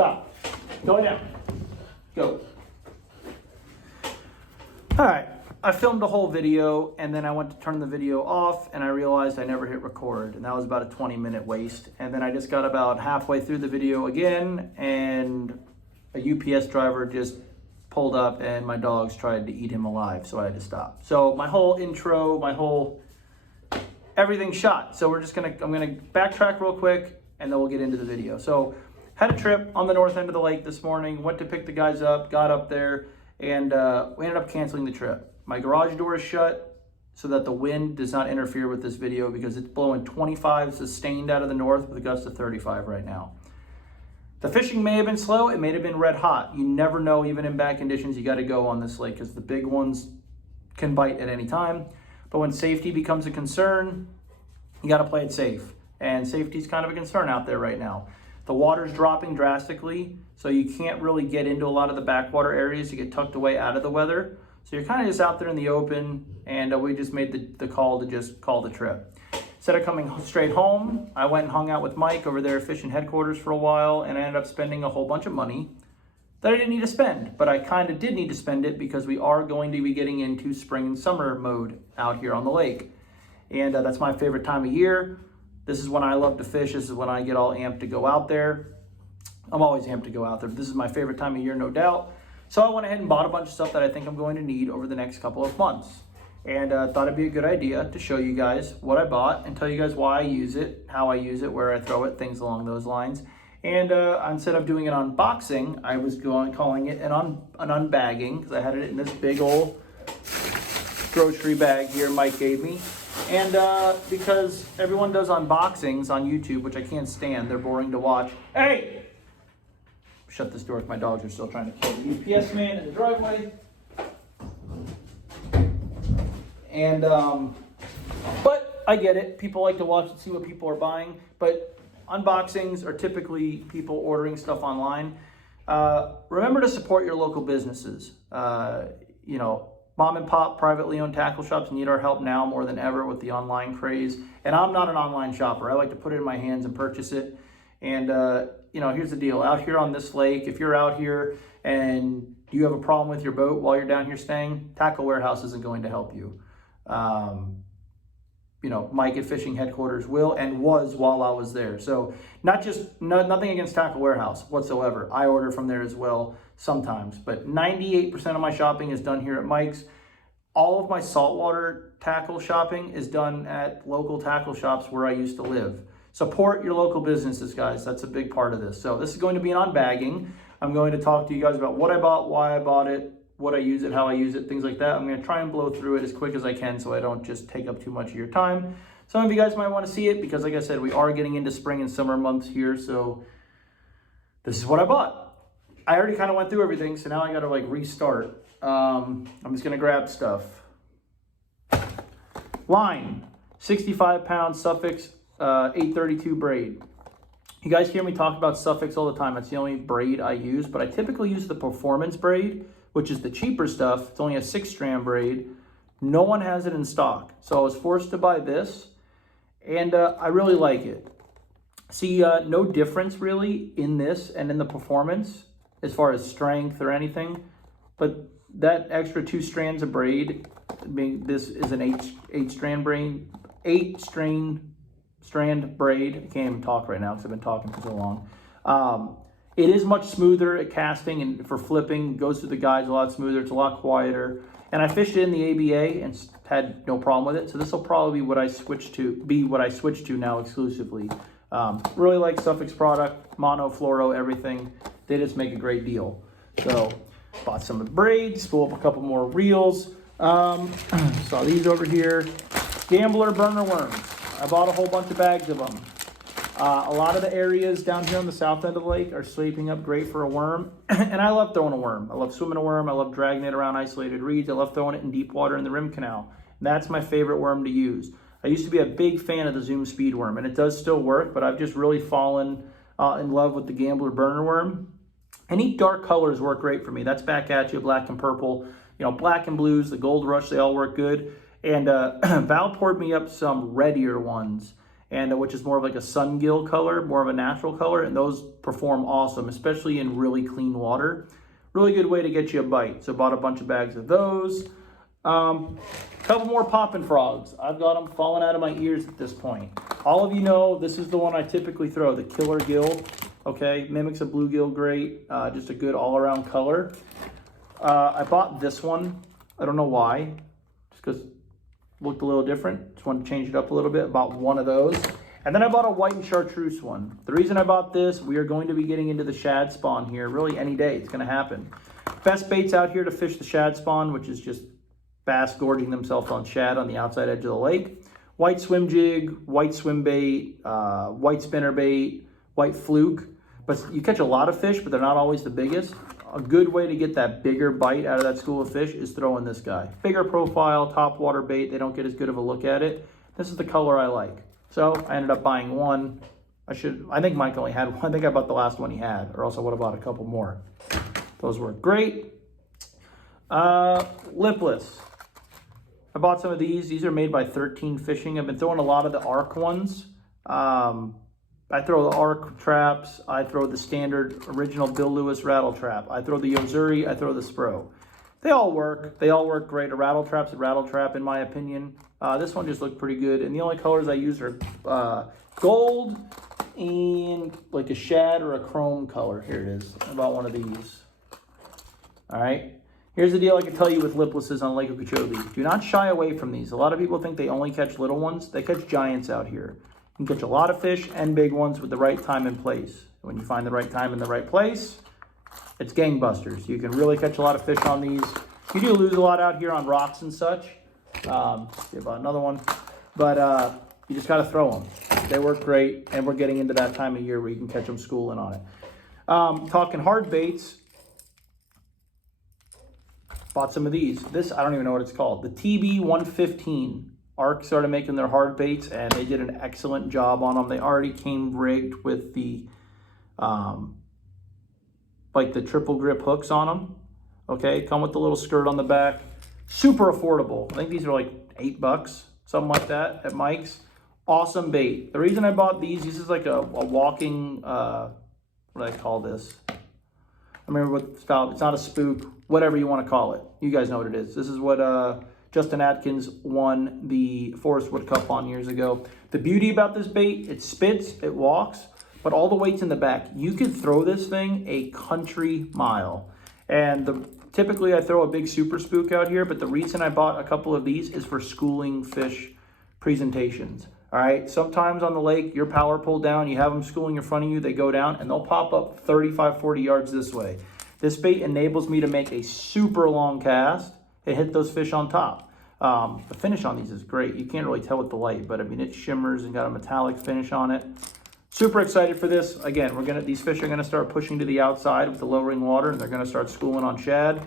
Stop. Go down. Go. All right. I filmed a whole video and then I went to turn the video off and I realized I never hit record, and that was about a 20-minute waste. And then I just got about halfway through the video again and a UPS driver just pulled up and my dogs tried to eat him alive, so I had to stop. So my whole intro, everything shot. So I'm gonna backtrack real quick and then we'll get into the video. So had a trip on the north end of the lake this morning, went to pick the guys up, got up there, and we ended up canceling the trip. My garage door is shut so that the wind does not interfere with this video because it's blowing 25 sustained out of the north with a gust of 35 right now. The fishing may have been slow, it may have been red hot. You never know, even in bad conditions, you gotta go on this lake because the big ones can bite at any time. But when safety becomes a concern, you gotta play it safe. And safety is kind of a concern out there right now. The water's dropping drastically, so you can't really get into a lot of the backwater areas. You get tucked away out of the weather. So you're kind of just out there in the open, and we just made the call to just call the trip. Instead of coming straight home, I went and hung out with Mike over there at fishing headquarters for a while, and I ended up spending a whole bunch of money that I didn't need to spend, but I kind of did need to spend it because we are going to be getting into spring and summer mode out here on the lake. And that's my favorite time of year. This is when I love to fish. This is when I get all amped to go out there. I'm always amped to go out there, but this is my favorite time of year, no doubt. So I went ahead and bought a bunch of stuff that I think I'm going to need over the next couple of months. And thought it'd be a good idea to show you guys what I bought and tell you guys why I use it, how I use it, where I throw it, things along those lines. And instead of doing an unboxing, I was calling it an unbagging, because I had it in this big old grocery bag here Mike gave me. And because everyone does unboxings on YouTube, which I can't stand, they're boring to watch. Hey! Shut this door if my dogs are still trying to kill the UPS man in the driveway. And, but I get it. People like to watch and see what people are buying. But unboxings are typically people ordering stuff online. Remember to support your local businesses. You know, mom and pop privately owned tackle shops need our help now more than ever with the online craze. And I'm not an online shopper. I like to put it in my hands and purchase it. And, you know, here's the deal. Out here on this lake, if you're out here and you have a problem with your boat while you're down here staying, Tackle Warehouse isn't going to help you. You know, Mike at Fishing Headquarters will and was while I was there. So nothing against Tackle Warehouse whatsoever. I order from there as well sometimes, but 98% of my shopping is done here at Mike's. All of my saltwater tackle shopping is done at local tackle shops where I used to live. Support your local businesses, guys. That's a big part of this. So this is going to be an unbagging. I'm going to talk to you guys about what I bought, why I bought it, what I use it, how I use it, things like that. I'm going to try and blow through it as quick as I can so I don't just take up too much of your time. Some of you guys might want to see it because, like I said, we are getting into spring and summer months here. So this is what I bought. I already kind of went through everything, so now I got to like restart. I'm just going to grab stuff. Line, 65-pound Suffix 832 braid. You guys hear me talk about Suffix all the time. That's the only braid I use, but I typically use the performance braid, which is the cheaper stuff. It's only a 6-strand braid. No one has it in stock, so I was forced to buy this, and I really like it. See, no difference really in this and in the performance as far as strength or anything, but that extra 2 strands of braid, this is an 8-strand braid, 8-strand braid. I can't even talk right now because I've been talking for so long. It is much smoother at casting and for flipping. Goes through the guides a lot smoother. It's a lot quieter. And I fished it in the ABA and had no problem with it. So this will probably be what I switch to now exclusively. Really like Suffix product, mono, fluoro, everything. They just make a great deal. So bought some of the braids, pull up a couple more reels. Saw these over here. Gambler burner worms. I bought a whole bunch of bags of them. A lot of the areas down here on the south end of the lake are shaping up great for a worm. And I love throwing a worm. I love swimming a worm. I love dragging it around isolated reeds. I love throwing it in deep water in the rim canal. That's my favorite worm to use. I used to be a big fan of the Zoom speed worm, and it does still work, but I've just really fallen in love with the Gambler burner worm. Any dark colors work great for me. That's back at you, black and purple. You know, black and blues, the gold rush, they all work good. And Val poured me up some reddier ones. and which is more of like a sun gill color, more of a natural color, and those perform awesome, especially in really clean water. Really good way to get you a bite. So bought a bunch of bags of those. Couple more popping frogs. I've got them falling out of my ears at this point. All of you know this is the one I typically throw, the killer gill. Okay, mimics a bluegill great, just a good all-around color. I bought this one. I don't know why, just because it looked a little different. Just wanted to change it up a little bit. Bought one of those. And then I bought a white and chartreuse one. The reason I bought this, we are going to be getting into the shad spawn here really any day. It's going to happen. Best baits out here to fish the shad spawn, which is just bass gorging themselves on shad on the outside edge of the lake. White swim jig, white swim bait, white spinner bait, white fluke. But you catch a lot of fish, but they're not always the biggest. A good way to get that bigger bite out of that school of fish is throwing this guy. Bigger profile, top water bait. They don't get as good of a look at it. This is the color I like. So I ended up buying one. I think Mike only had one. I think I bought the last one he had, or else I would have bought a couple more. Those were great. Lipless. I bought some of these. These are made by 13 Fishing. I've been throwing a lot of the Arc ones. I throw the Arc traps. I throw the standard original Bill Lewis rattle trap. I throw the Yozuri. I throw the Spro. They all work. They all work great. A rattle trap's a rattle trap, in my opinion. This one just looked pretty good. And the only colors I use are gold and like a shad or a chrome color. Here it is. I bought one of these. All right. Here's the deal I can tell you with Liplesses on Lake Okeechobee. Do not shy away from these. A lot of people think they only catch little ones. They catch giants out here. You can catch a lot of fish and big ones with the right time and place. When you find the right time and the right place, it's gangbusters. You can really catch a lot of fish on these. You do lose a lot out here on rocks and such. See about another one. But you just got to throw them. They work great, and we're getting into that time of year where you can catch them schooling on it. Talking hard baits. Bought some of these. This, I don't even know what it's called. The TB115. Arc started making their hard baits, and they did an excellent job on them. They already came rigged with the like the triple grip hooks on them. Okay, come with the little skirt on the back. Super affordable. I think these are like $8, something like that at Mike's. Awesome bait. The reason I bought these is like a walking, what do I call this? I remember what it's called. It's not a spook, whatever you want to call it. You guys know what it is. This is what Justin Atkins won the Forest Wood Cup on years ago. The beauty about this bait, it spits, it walks, but all the weight's in the back. You could throw this thing a country mile. And typically I throw a big super spook out here, but the reason I bought a couple of these is for schooling fish presentations. All right, sometimes on the lake, your power pulled down, you have them schooling in front of you, they go down, and they'll pop up 35, 40 yards this way. This bait enables me to make a super long cast and hit those fish on top. The finish on these is great. You can't really tell with the light, but I mean, it shimmers and got a metallic finish on it. Super excited for this. Again, these fish are gonna start pushing to the outside with the lowering water, and they're gonna start schooling on shad.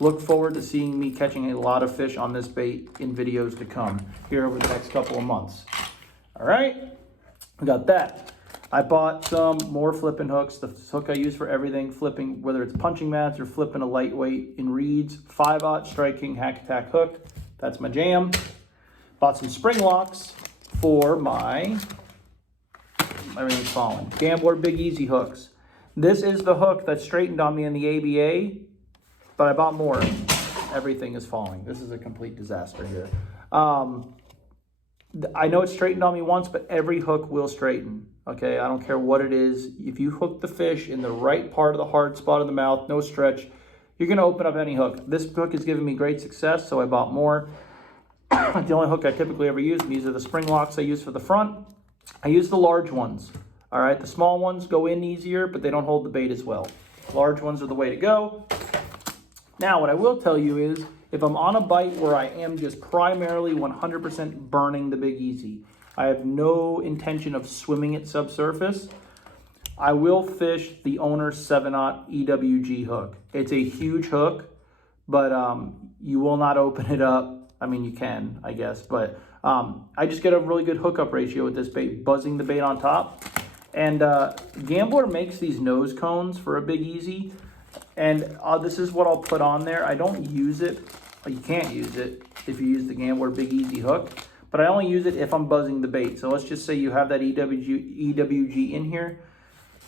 Look forward to seeing me catching a lot of fish on this bait in videos to come here over the next couple of months. All right, we got that. I bought some more flipping hooks. The hook I use for everything, flipping, whether it's punching mats or flipping a lightweight in reeds. 5/0 Strike King hack attack hook. That's my jam. Bought some spring locks for my, everything's falling, Gambler Big Easy hooks. This is the hook that straightened on me in the ABA, but I bought more. Everything is falling. This is a complete disaster here. I know it straightened on me once, but every hook will straighten. Okay, I don't care what it is. If you hook the fish in the right part of the hard spot of the mouth, no stretch, you're gonna open up any hook. This hook is giving me great success, so I bought more. The only hook I typically ever use, these are the spring locks I use for the front. I use the large ones. All right, the small ones go in easier, but they don't hold the bait as well. Large ones are the way to go. Now, what I will tell you is, if I'm on a bite where I am just primarily 100% burning the Big Easy, I have no intention of swimming it subsurface, I will fish the Owner 7/0 EWG hook. It's a huge hook, but you will not open it up. I mean, you can, I guess, but I just get a really good hookup ratio with this bait, buzzing the bait on top. And Gambler makes these nose cones for a Big Easy, and this is what I'll put on there. I don't use it. You can't use it if you use the Gambler Big Easy hook, but I only use it if I'm buzzing the bait. So let's just say you have that EWG in here.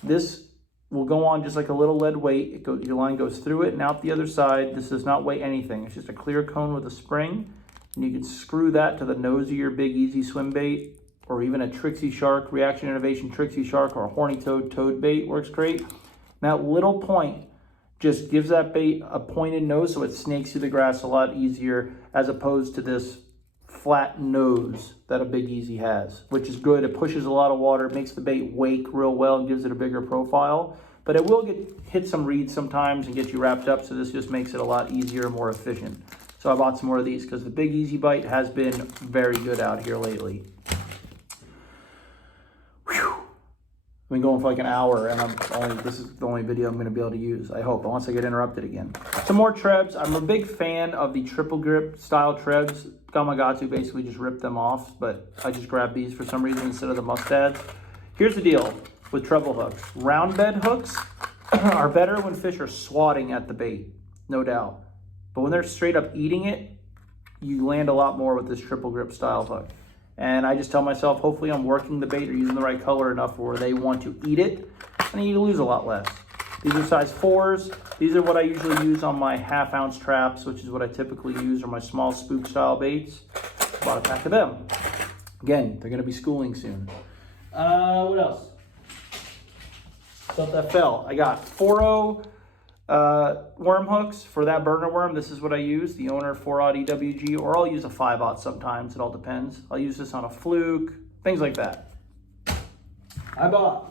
This will go on just like a little lead weight. Your line goes through it and out the other side. This does not weigh anything. It's just a clear cone with a spring. And you can screw that to the nose of your big easy swim bait, or even a Trixie Shark, Reaction Innovation Trixie Shark, or a Horny Toad bait works great. That little point just gives that bait a pointed nose so it snakes through the grass a lot easier, as opposed to this flat nose that a Big Easy has, which is good. It pushes a lot of water, makes the bait wake real well and gives it a bigger profile, but it will hit some reeds sometimes and get you wrapped up, so this just makes it a lot easier and more efficient. So I bought some more of these because the Big Easy bite has been very good out here lately. Whew. I've been going for like an hour, and this is the only video I'm going to be able to use, I hope, unless I get interrupted again. Some more trebs. I'm a big fan of the triple grip style trebs. Gamakatsu basically just ripped them off, but I just grabbed these for some reason instead of the mustads. Here's the deal with treble hooks. Round bed hooks are better when fish are swatting at the bait, no doubt. But when they're straight up eating it, you land a lot more with this triple grip style hook. And I just tell myself, hopefully I'm working the bait or using the right color enough where they want to eat it, and you lose a lot less. These are size 4s. These are what I usually use on my 1/2 ounce traps, which is what I typically use, or my small spook style baits. Bought a pack of them. Again, they're gonna be schooling soon. What else? Stuff that fell. I got 4.0 worm hooks for that burner worm. This is what I use, the Owner 4-aught EWG, or I'll use a 5-aught sometimes. It all depends. I'll use this on a fluke, things like that. I bought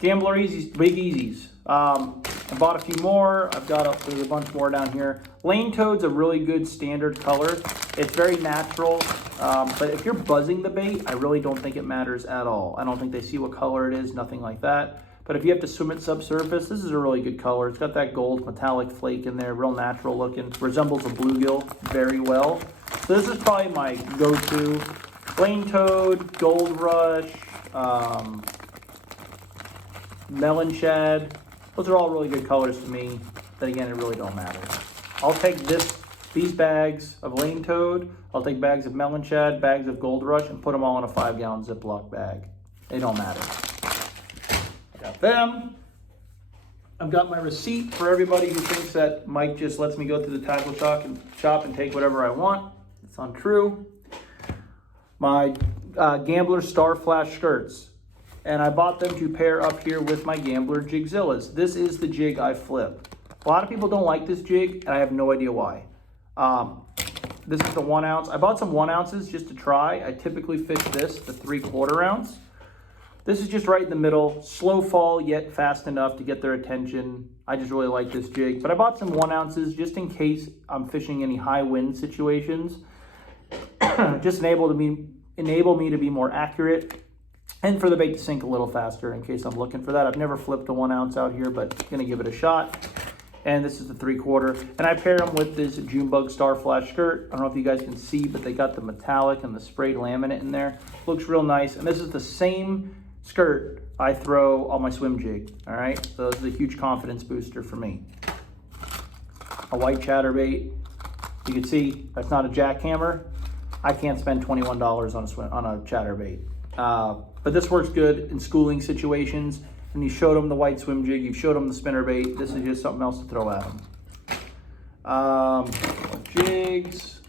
Gambler Easies, Big Easies. I bought a few more. There's a bunch more down here. Lane Toad's a really good standard color. It's very natural, but if you're buzzing the bait, I really don't think it matters at all. I don't think they see what color it is, nothing like that. But if you have to swim it subsurface, this is a really good color. It's got that gold metallic flake in there, real natural looking. Resembles a bluegill very well. So this is probably my go-to. Lane Toad, Gold Rush, Melon Shad. Those are all really good colors to me. Then again, it really don't matter. I'll take these bags of Lane Toad, I'll take bags of Melon Shad, bags of Gold Rush, and put them all in a 5-gallon Ziploc bag. They don't matter. I got them. I've got my receipt for everybody who thinks that Mike just lets me go through the tackle shop and take whatever I want. It's untrue. My Gambler Star Flash skirts. And I bought them to pair up here with my Gambler Jigzillas. This is the jig I flip. A lot of people don't like this jig, and I have no idea why. This is the 1 ounce. I bought some 1 ounces just to try. I typically fish this, the 3/4 ounce. This is just right in the middle, slow fall, yet fast enough to get their attention. I just really like this jig. But I bought some 1 ounces just in case I'm fishing any high wind situations. Just enable me to be more accurate, and for the bait to sink a little faster in case I'm looking for that. I've never flipped a 1 ounce out here, but gonna give it a shot. And this is the 3/4. And I pair them with this Junebug Star Flash skirt. I don't know if you guys can see, but they got the metallic and the sprayed laminate in there. Looks real nice. And this is the same skirt I throw on my swim jig, all right? So this is a huge confidence booster for me. A white chatterbait. You can see that's not a jackhammer. I can't spend $21 on a chatterbait. But this works good in schooling situations. And you showed them the white swim jig, you've showed them the spinnerbait. This is just something else to throw at them. Jigs.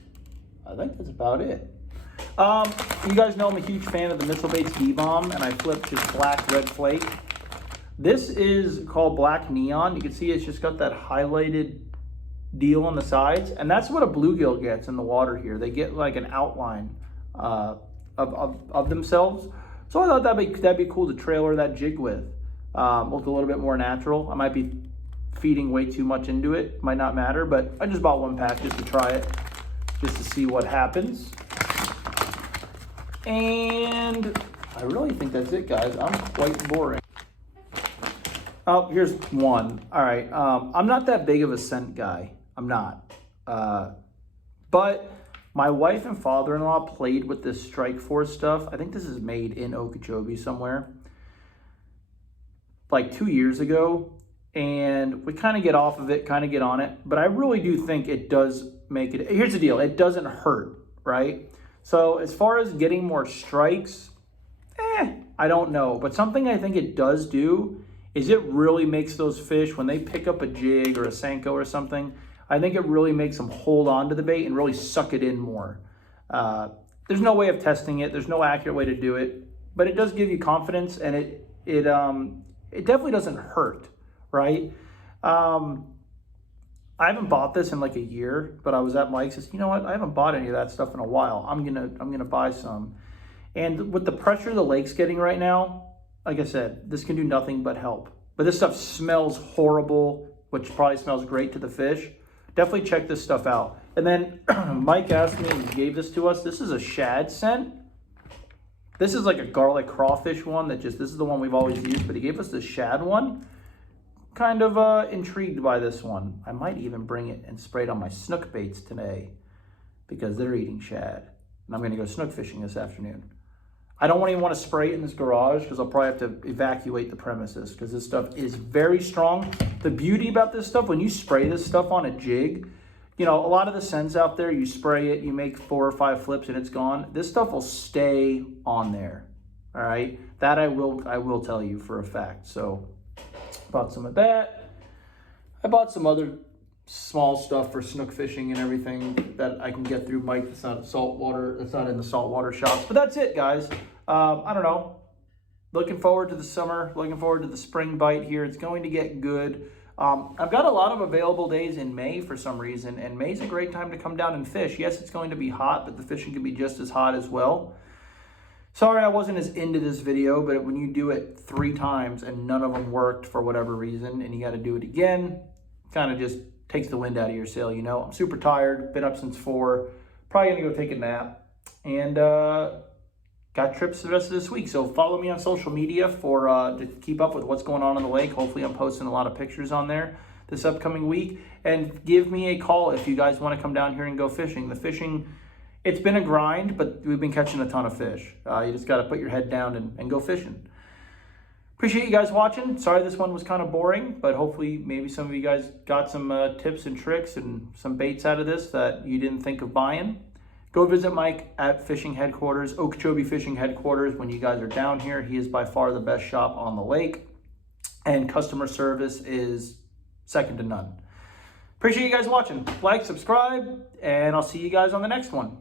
I think that's about it. You guys know I'm a huge fan of the Missile Baits D-Bomb, and I flipped just black red flake. This is called Black Neon. You can see it's just got that highlighted deal on the sides, and that's what a bluegill gets in the water here. They get like an outline of themselves. So I thought that'd be cool to trailer that jig with. Look a little bit more natural. I might be feeding way too much into it. Might not matter, but I just bought 1 pack just to try it, just to see what happens. And I really think that's it, guys. I'm quite boring. Oh, here's one. All right. I'm not that big of a scent guy. I'm not. But my wife and father-in-law played with this Strike Force stuff. I think this is made in Okeechobee somewhere. Like 2 years ago, and we kind of get off of it, kind of get on it. But I really do think it does make it. Here's the deal. It doesn't hurt, right? So as far as getting more strikes, I don't know. But something I think it does do is it really makes those fish, when they pick up a jig or a Senko or something, I think it really makes them hold on to the bait and really suck it in more. There's no way of testing it. There's no accurate way to do it, but it does give you confidence, and it definitely doesn't hurt, right? I haven't bought this in like a year, but I was at Mike's. Says, you know what? I haven't bought any of that stuff in a while. I'm gonna buy some. And with the pressure the lake's getting right now, like I said, this can do nothing but help. But this stuff smells horrible, which probably smells great to the fish. Definitely check this stuff out. And then Mike asked me and gave this to us. This is a shad scent. This is like a garlic crawfish one this is the one we've always used, but he gave us the shad one. Kind of intrigued by this one. I might even bring it and spray it on my snook baits today because they're eating shad. And I'm gonna go snook fishing this afternoon. I don't even want to spray it in this garage because I'll probably have to evacuate the premises because this stuff is very strong. The beauty about this stuff, when you spray this stuff on a jig, you know, a lot of the scents out there, you spray it, you make 4 or 5 flips and it's gone. This stuff will stay on there, all right? That I will tell you for a fact. So bought some of that. I bought some other small stuff for snook fishing and everything that I can get through Mike. It's not saltwater. It's not in the saltwater shops. But that's it, guys. I don't know. Looking forward to the summer. Looking forward to the spring bite here. It's going to get good. I've got a lot of available days in May for some reason, and May's a great time to come down and fish. Yes, it's going to be hot, but the fishing can be just as hot as well. Sorry I wasn't as into this video, but when you do it 3 times and none of them worked for whatever reason, and you got to do it again, kind of just takes the wind out of your sail, you know. I'm super tired, been up since 4, probably gonna go take a nap, and got trips the rest of this week. So follow me on social media for to keep up with what's going on the lake. Hopefully I'm posting a lot of pictures on there this upcoming week, and give me a call if you guys want to come down here and go fishing. The fishing, it's been a grind, but we've been catching a ton of fish. You just got to put your head down and go fishing. Appreciate you guys watching. Sorry this one was kind of boring, but hopefully maybe some of you guys got some tips and tricks and some baits out of this that you didn't think of buying. Go visit Mike at Fishing Headquarters, Okeechobee Fishing Headquarters. When you guys are down here, he is by far the best shop on the lake, and customer service is second to none. Appreciate you guys watching. Like, subscribe, and I'll see you guys on the next one.